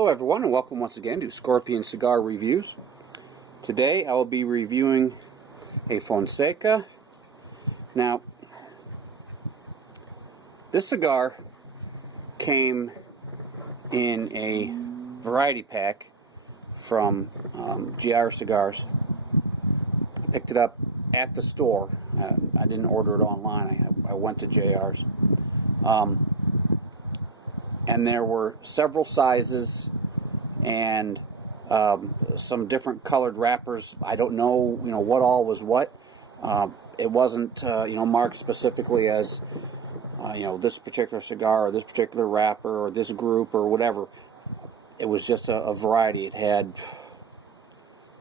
Hello everyone, and welcome once again to Scorpion Cigar Reviews. Today I will be reviewing a Fonseca. Now, this cigar came in a variety pack from Cigar cigars. I picked it up at the store. I didn't order it online. I went to JR's. And there were several sizes and some different colored wrappers. I don't know, what all was what. It wasn't, marked specifically as, this particular cigar or this particular wrapper or this group or whatever. It was just a variety. It had,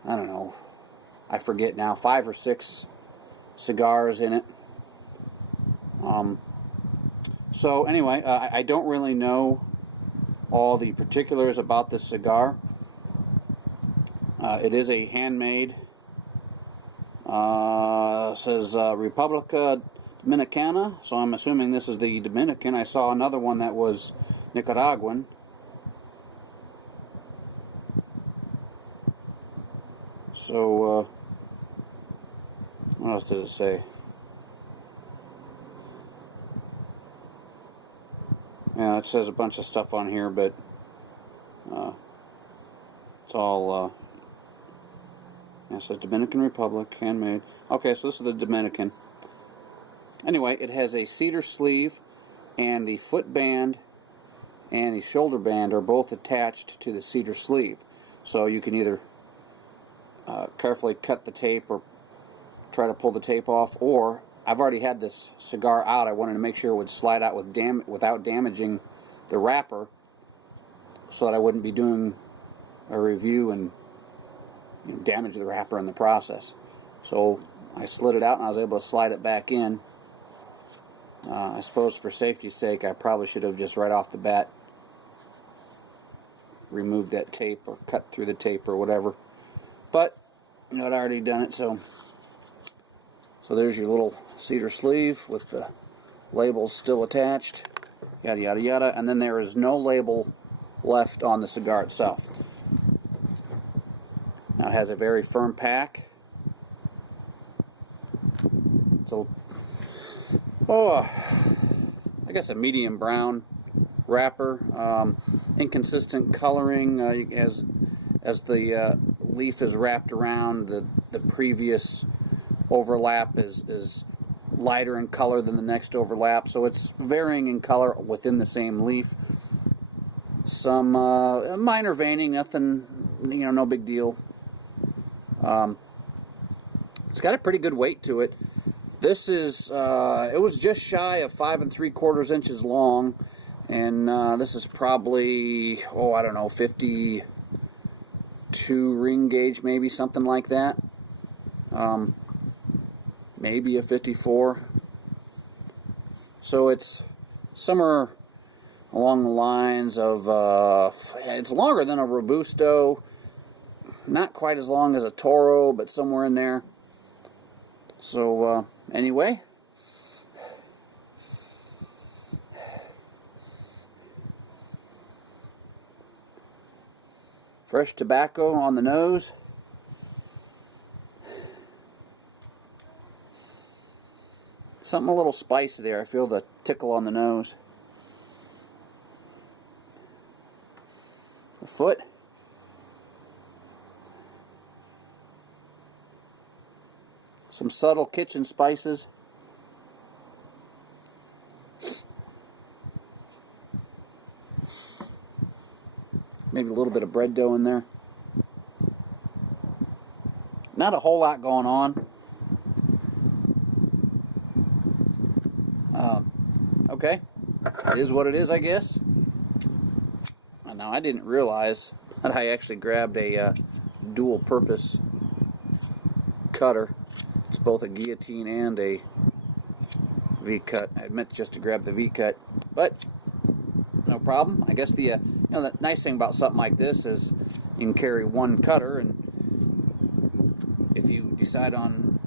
I don't know, I forget now, 5 or 6 cigars in it. So anyway, I don't really know all the particulars about this cigar. It is a handmade. Says República Dominicana, so I'm assuming this is the Dominican. I saw another one that was Nicaraguan. So, what else does it say? Yeah, it says a bunch of stuff on here, but it's all, it says Dominican Republic, handmade. Okay, so this is the Dominican. Anyway, it has a cedar sleeve, and the foot band and the shoulder band are both attached to the cedar sleeve. So you can either carefully cut the tape or try to pull the tape off, or I've already had this cigar out. I wanted to make sure it would slide out without damaging the wrapper, so that I wouldn't be doing a review and damage the wrapper in the process. So I slid it out and I was able to slide it back in. I suppose for safety's sake I probably should have just right off the bat removed that tape or cut through the tape or whatever. But I'd already done it, so there's your little cedar sleeve with the labels still attached, yada yada yada, and then there is no label left on the cigar itself. Now it has a very firm pack. It's I guess a medium brown wrapper. Inconsistent coloring as the leaf is wrapped around. The previous overlap is lighter in color than the next overlap, so it's varying in color within the same leaf. Some minor veining, nothing, no big deal. It's got a pretty good weight to it. This is it was just shy of 5 3/4 inches long, and this is probably, I don't know, 52 ring gauge, maybe something like that. Maybe a 54. So it's somewhere along the lines of, it's longer than a Robusto, not quite as long as a Toro, but somewhere in there. So anyway, fresh tobacco on the nose. Something a little spicy there. I feel the tickle on the nose. The foot. Some subtle kitchen spices. Maybe a little bit of bread dough in there. Not a whole lot going on. Okay, it is what it is, I guess. Now, I didn't realize that I actually grabbed a dual-purpose cutter. It's both a guillotine and a V-cut. I meant just to grab the V-cut, but no problem. I guess the the nice thing about something like this is you can carry one cutter, and if you decide on,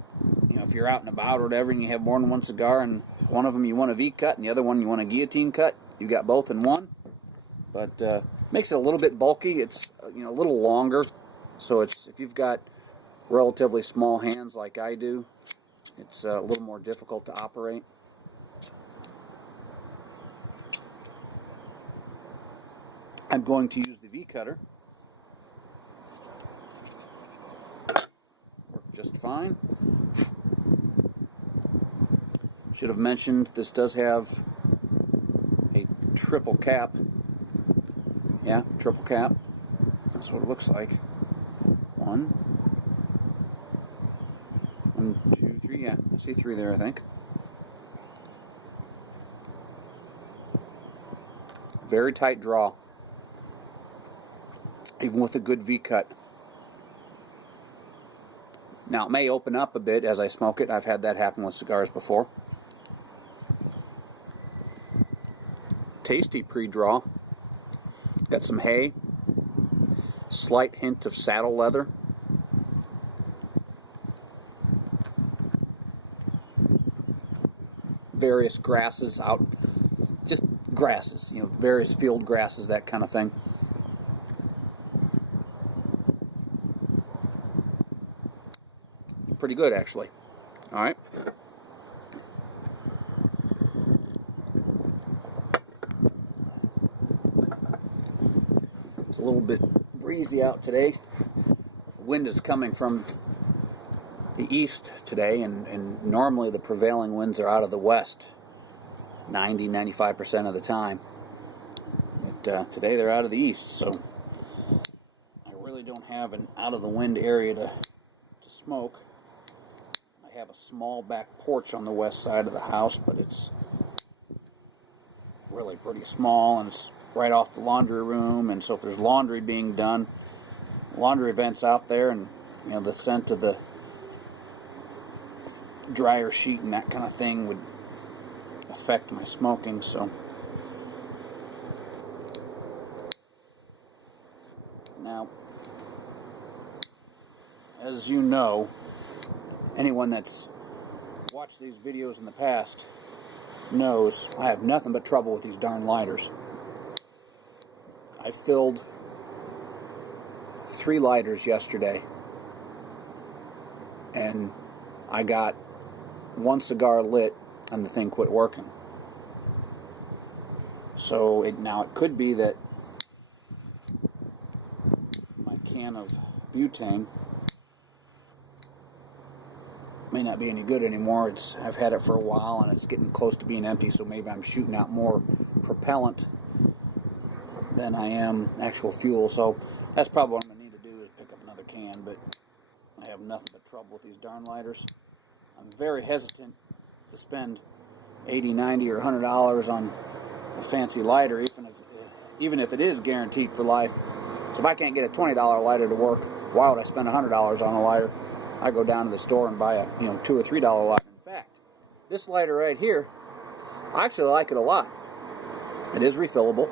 if you're out and about or whatever, and you have more than one cigar, and one of them you want a V-cut and the other one you want a guillotine cut, you got both in one. But Makes it a little bit bulky. It's a little longer, so if you've got relatively small hands like I do, it's a little more difficult to operate. I'm going to use the V cutter. Worked just fine. Should have mentioned this does have a triple cap. Yeah, triple cap. That's what it looks like. 1, 2, 3. Yeah, I see 3 there, I think. Very tight draw, even with a good V-cut. Now, it may open up a bit as I smoke it. I've had that happen with cigars before. Tasty pre-draw. Got some hay. Slight hint of saddle leather. Various grasses out. Just grasses, various field grasses, that kind of thing. Pretty good, actually. All right. It's a little bit breezy out today. The wind is coming from the east today, and normally the prevailing winds are out of the west 90-95% of the time. But today they're out of the east, so I really don't have an out of the wind area to smoke. I have a small back porch on the west side of the house, but it's really pretty small, and it's right off the laundry room, and so if there's laundry being done, laundry vents out there, and the scent of the dryer sheet and that kind of thing would affect my smoking. So now, as you know, anyone that's watched these videos in the past knows I have nothing but trouble with these darn lighters. I filled 3 lighters yesterday, and I got 1 cigar lit and the thing quit working. So now it could be that my can of butane may not be any good anymore. I've had it for a while, and it's getting close to being empty, so maybe I'm shooting out more propellant than I am actual fuel. So that's probably what I'm going to need to do, is pick up another can, but I have nothing but trouble with these darn lighters. I'm very hesitant to spend $80, $90, or $100 on a fancy lighter, even if it is guaranteed for life. So if I can't get a $20 lighter to work, why would I spend $100 on a lighter? I go down to the store and buy a $2 or $3 lighter. In fact, this lighter right here, I actually like it a lot. It is refillable.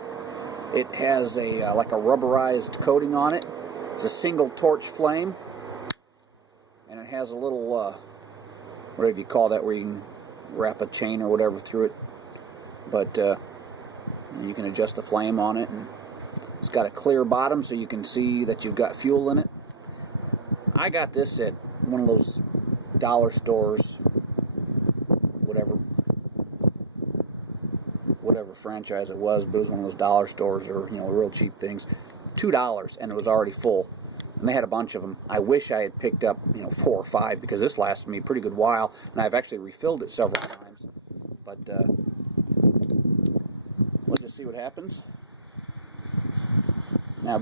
It has a like a rubberized coating on it. It's a single torch flame, and it has a little whatever you call that, where you can wrap a chain or whatever through it. But you can adjust the flame on it, and it's got a clear bottom so you can see that you've got fuel in it. I got this at one of those dollar stores, whatever franchise it was, but it was one of those dollar stores, or real cheap things. $2, and it was already full, and they had a bunch of them. I wish I had picked up 4 or 5, because this lasted me a pretty good while, and I've actually refilled it several times. But we'll just see what happens. Now,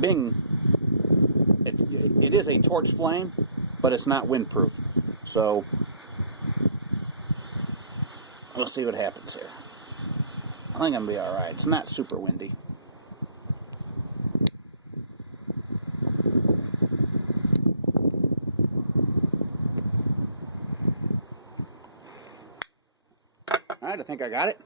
it is a torch flame, but it's not windproof, so we'll see what happens here. I think I'm going to be alright. It's not super windy. Alright, I think I got it.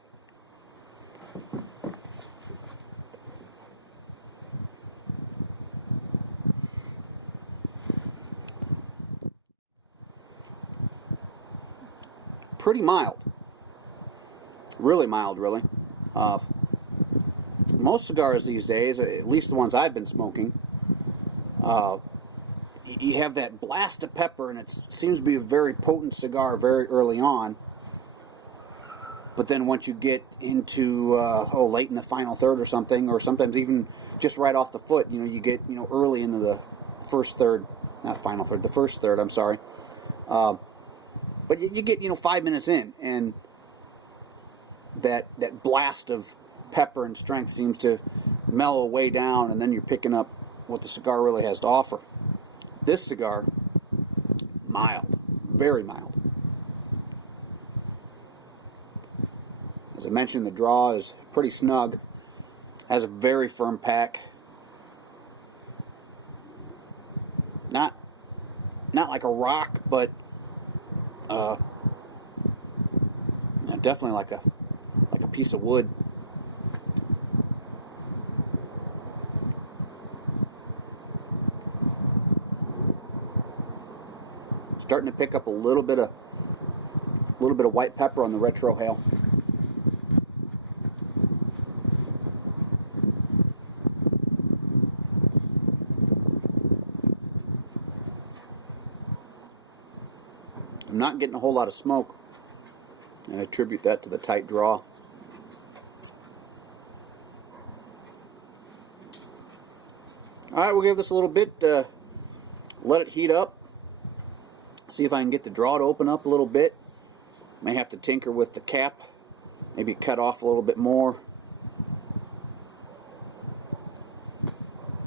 Pretty mild. Really mild, really. most cigars these days, at least the ones I've been smoking, you have that blast of pepper, and it seems to be a very potent cigar very early on. But then once you get into late in the final third or something, or sometimes even just right off the foot, you get early into the first third, not final third, the first third. I'm sorry. But you get 5 minutes in, and that blast of pepper and strength seems to mellow way down, and then you're picking up what the cigar really has to offer. This cigar, mild, very mild. As I mentioned, the draw is pretty snug, has a very firm pack. Not like a rock, but definitely like a piece of wood. Starting to pick up a little bit of white pepper on the retrohale. I'm not getting a whole lot of smoke, and I attribute that to the tight draw. Alright, we'll give this a little bit, let it heat up, see if I can get the draw to open up a little bit. May have to tinker with the cap, maybe cut off a little bit more.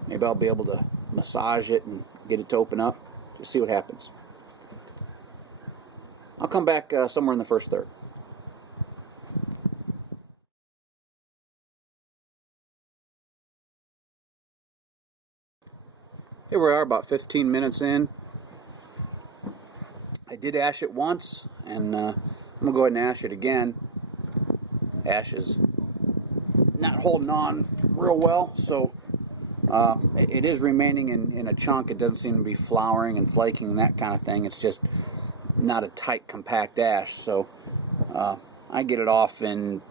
Maybe I'll be able to massage it and get it to open up. Just see what happens. I'll come back somewhere in the first third. Here we are, about 15 minutes in. I did ash it once, and I'm going to go ahead and ash it again. Ash is not holding on real well, so it is remaining in a chunk. It doesn't seem to be flowering and flaking and that kind of thing. It's just not a tight, compact ash, so I get it off in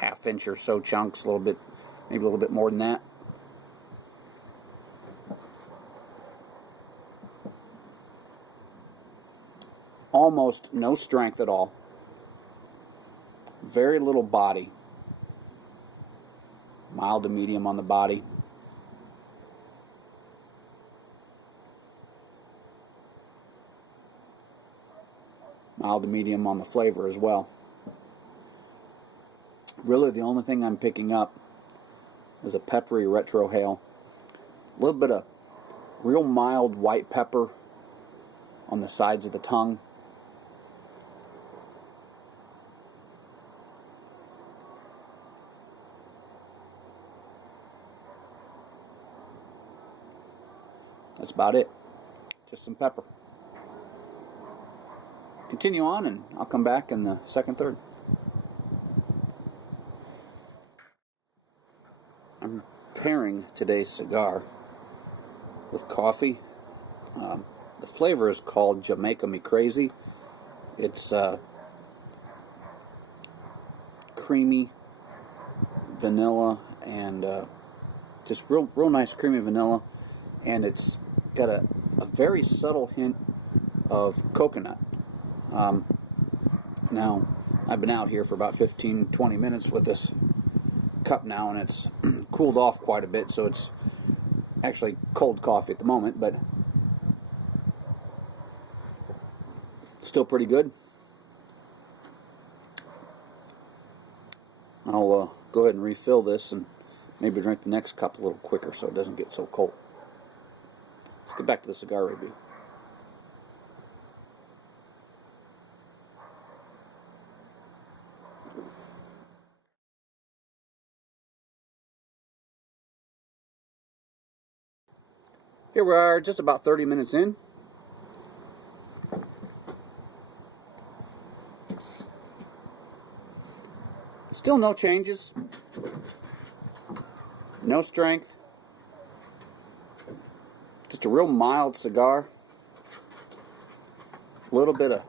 half-inch or so chunks, maybe a little bit more than that. Almost no strength at all. Very little body. Mild to medium on the body. Mild to medium on the flavor as well. Really the only thing I'm picking up is a peppery retrohale. A little bit of real mild white pepper on the sides of the tongue. That's about it. Just some pepper. Continue on, and I'll come back in the second third. I'm pairing today's cigar with coffee. The flavor is called Jamaica Me Crazy. It's creamy vanilla and just real nice creamy vanilla, and it's got a very subtle hint of coconut. Now, I've been out here for about 15-20 minutes with this cup now, and it's cooled off quite a bit, so it's actually cold coffee at the moment, but still pretty good. I'll go ahead and refill this and maybe drink the next cup a little quicker so it doesn't get so cold. Let's get back to the cigar review. Here we are, just about 30 minutes in. Still no changes. No strength. Just a real mild cigar. A little bit of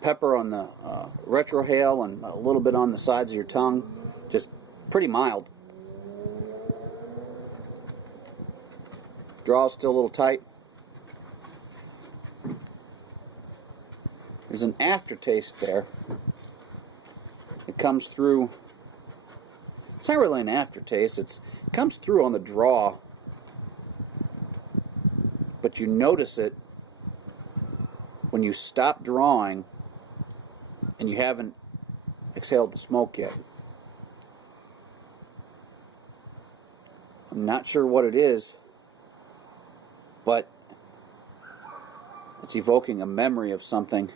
pepper on the retrohale and a little bit on the sides of your tongue. Just pretty mild. Draw's still a little tight. There's an aftertaste there. It comes through. It's not really an aftertaste. It comes through on the draw, but you notice it when you stop drawing and you haven't exhaled the smoke yet. I'm not sure what it is, but it's evoking a memory of something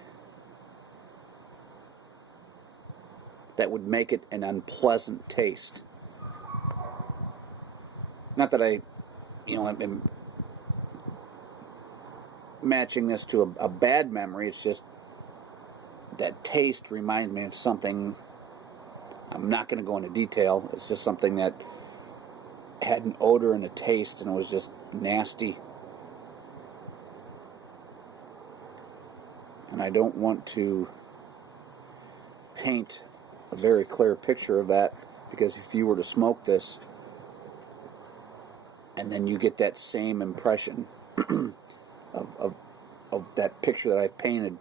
that would make it an unpleasant taste. Not that I'm matching this to a bad memory. It's just that taste reminds me of something. I'm not going to go into detail. It's just something that had an odor and a taste, and it was just nasty. And I don't want to paint a very clear picture of that, because if you were to smoke this and then you get that same impression of that picture that I've painted,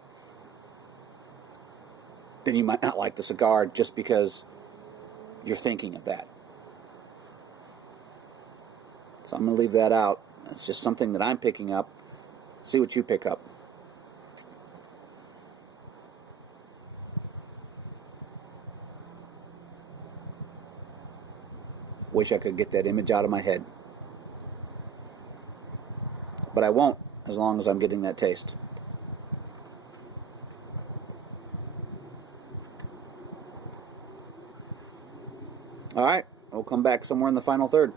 then you might not like the cigar just because you're thinking of that. So I'm going to leave that out. It's just something that I'm picking up. See what you pick up. Wish I could get that image out of my head. But I won't, as long as I'm getting that taste. Alright, we'll come back somewhere in the final third.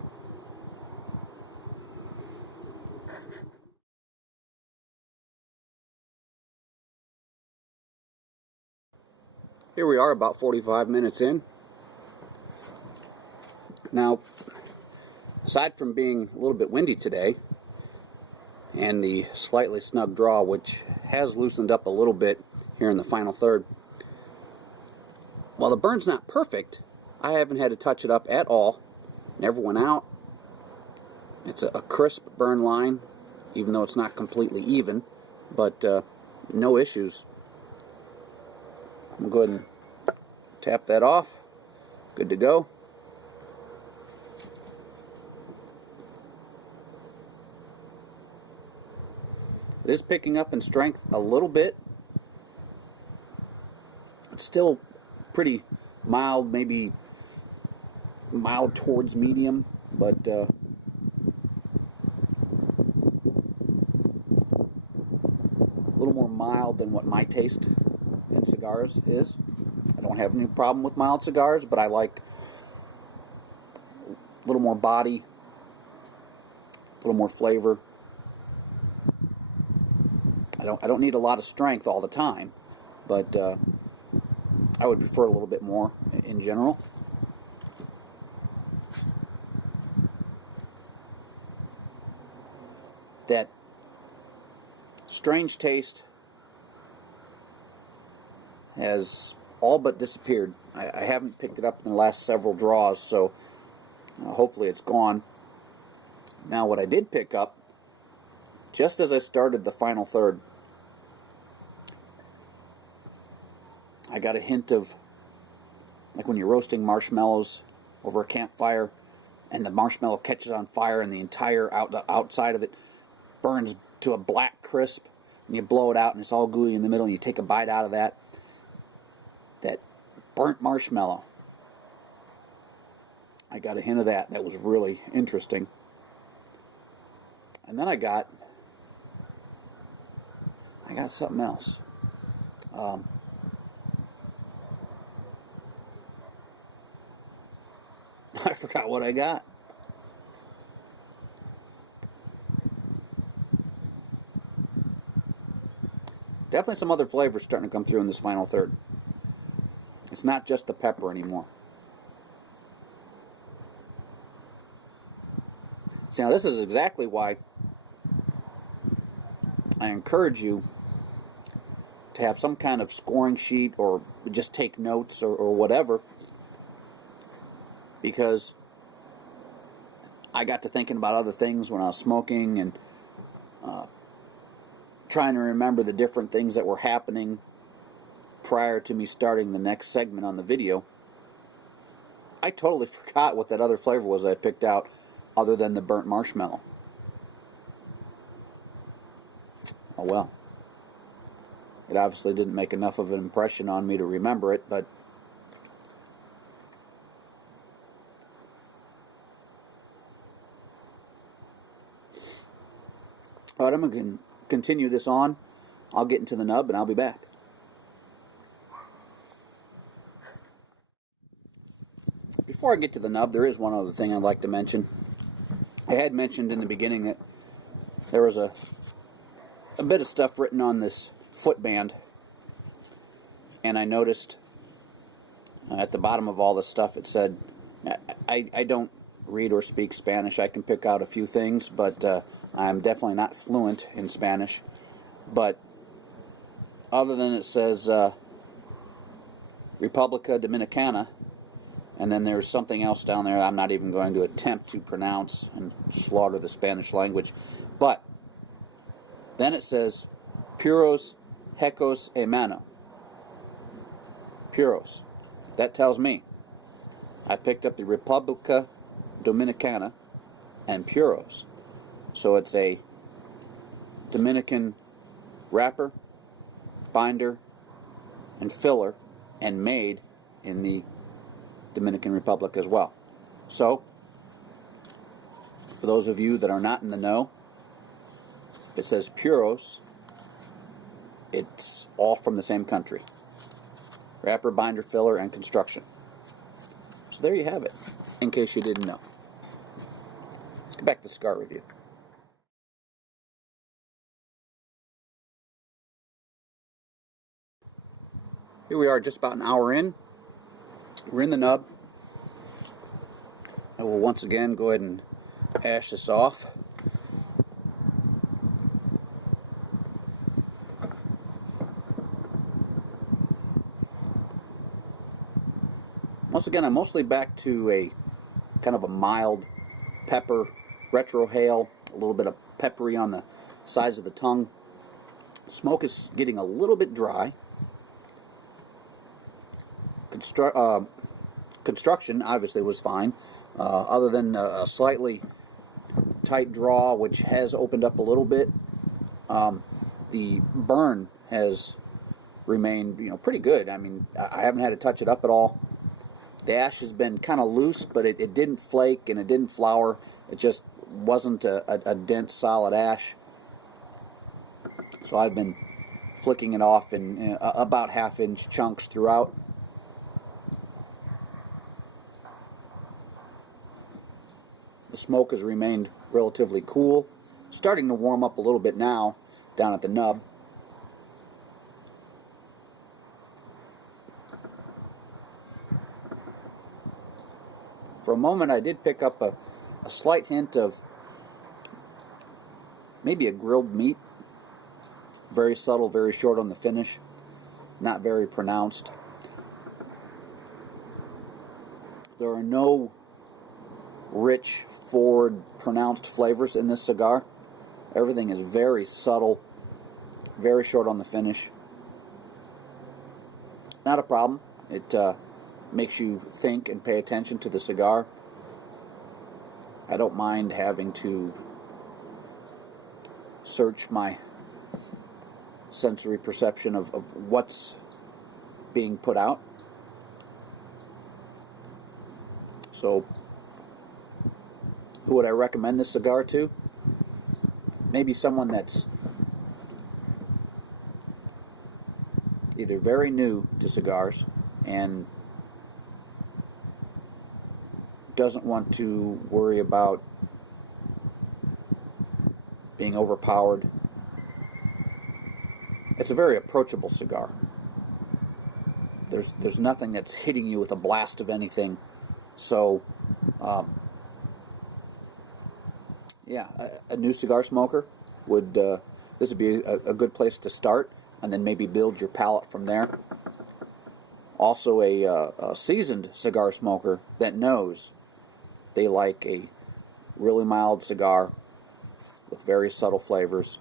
Here we are, about 45 minutes in. Now, aside from being a little bit windy today, and the slightly snug draw, which has loosened up a little bit here in the final third, while the burn's not perfect, I haven't had to touch it up at all. Never went out. It's a crisp burn line, even though it's not completely even, but no issues. I'm going to go ahead and tap that off. Good to go. It is picking up in strength a little bit. It's still pretty mild, maybe mild towards medium, but a little more mild than what my taste in cigars is. I don't have any problem with mild cigars, but I like a little more body, a little more flavor. I don't need a lot of strength all the time, but I would prefer a little bit more in general. That strange taste has all but disappeared. I haven't picked it up in the last several draws, so hopefully it's gone. Now, what I did pick up, just as I started the final third, I got a hint of, like when you're roasting marshmallows over a campfire and the marshmallow catches on fire and the entire outside of it burns to a black crisp, and you blow it out and it's all gooey in the middle, and you take a bite out of that burnt marshmallow. I got a hint of that. That was really interesting. And then I got something else. I forgot what I got. Definitely some other flavors starting to come through in this final third. It's not just the pepper anymore. See, now this is exactly why I encourage you to have some kind of scoring sheet or just take notes or whatever, because I got to thinking about other things when I was smoking, and trying to remember the different things that were happening prior to me starting the next segment on the video. I totally forgot what that other flavor was I picked out other than the burnt marshmallow. Oh well. It obviously didn't make enough of an impression on me to remember it, but alright, I'm going to continue this on. I'll get into the nub and I'll be back. Before I get to the nub, there is one other thing I'd like to mention. I had mentioned in the beginning that there was a bit of stuff written on this footband, and I noticed at the bottom of all this stuff it said, I don't read or speak Spanish. I can pick out a few things, but I'm definitely not fluent in Spanish. But other than it says República Dominicana, and then there's something else down there I'm not even going to attempt to pronounce and slaughter the Spanish language. But then it says Puros, Hecos e Mano. Puros. That tells me I picked up the República Dominicana and Puros. So it's a Dominican wrapper, binder, and filler, and made in the Dominican Republic as well. So, for those of you that are not in the know, if it says Puros, it's all from the same country. Wrapper, binder, filler, and construction. So there you have it, in case you didn't know. Let's get back to the cigar review. Here we are, just about an hour in. We're in the nub. I will once again go ahead and ash this off. Once again, I'm mostly back to a kind of a mild pepper, retrohale, a little bit of peppery on the sides of the tongue. Smoke is getting a little bit dry. Construction obviously was fine, other than a slightly tight draw, which has opened up a little bit. The burn has remained, pretty good. I mean, I haven't had to touch it up at all. The ash has been kind of loose, but it didn't flake and it didn't flour. It just wasn't a dense, solid ash. So I've been flicking it off in about half-inch chunks throughout. The smoke has remained relatively cool. Starting to warm up a little bit now down at the nub. For a moment I did pick up a slight hint of maybe a grilled meat. Very subtle, very short on the finish. Not very pronounced. There are no rich, forward, pronounced flavors in this cigar. Everything is very subtle, very short on the finish. Not a problem. It makes you think and pay attention to the cigar. I don't mind having to search my sensory perception of what's being put out. So, who would I recommend this cigar to? Maybe someone that's either very new to cigars and doesn't want to worry about being overpowered. It's a very approachable cigar. There's nothing that's hitting you with a blast of anything. So, yeah, a new cigar smoker would, this would be a good place to start, and then maybe build your palate from there. Also a seasoned cigar smoker that knows they like a really mild cigar with very subtle flavors.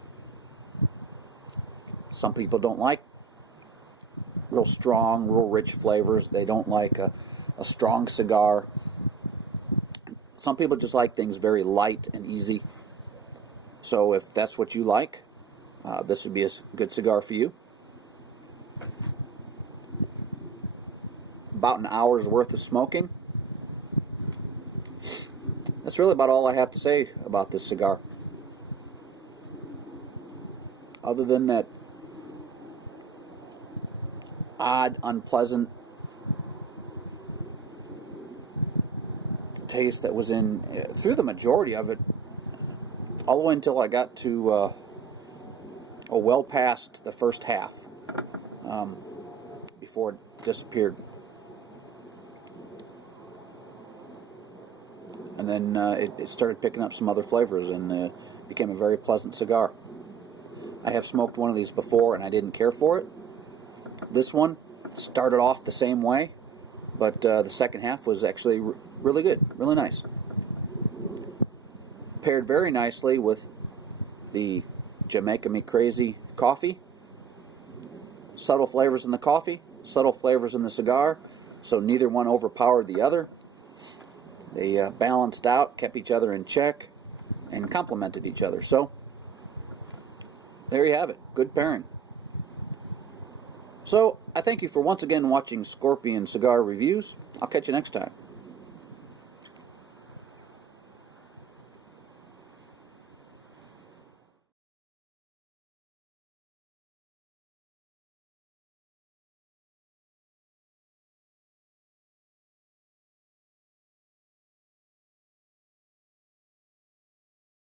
Some people don't like real strong, real rich flavors. They don't like a strong cigar. Some people just like things very light and easy. So if that's what you like, this would be a good cigar for you. About an hour's worth of smoking. That's really about all I have to say about this cigar. Other than that odd, unpleasant taste that was in through the majority of it, all the way until I got to well past the first half, before it disappeared. And then it started picking up some other flavors and became a very pleasant cigar. I have smoked one of these before and I didn't care for it. This one started off the same way, but the second half was actually really good, really nice. Paired very nicely with the Jamaica Me Crazy coffee. Subtle flavors in the coffee, subtle flavors in the cigar, so neither one overpowered the other. They balanced out, kept each other in check, and complemented each other. So, there you have it. Good pairing. So, I thank you for once again watching Scorpion Cigar Reviews. I'll catch you next time.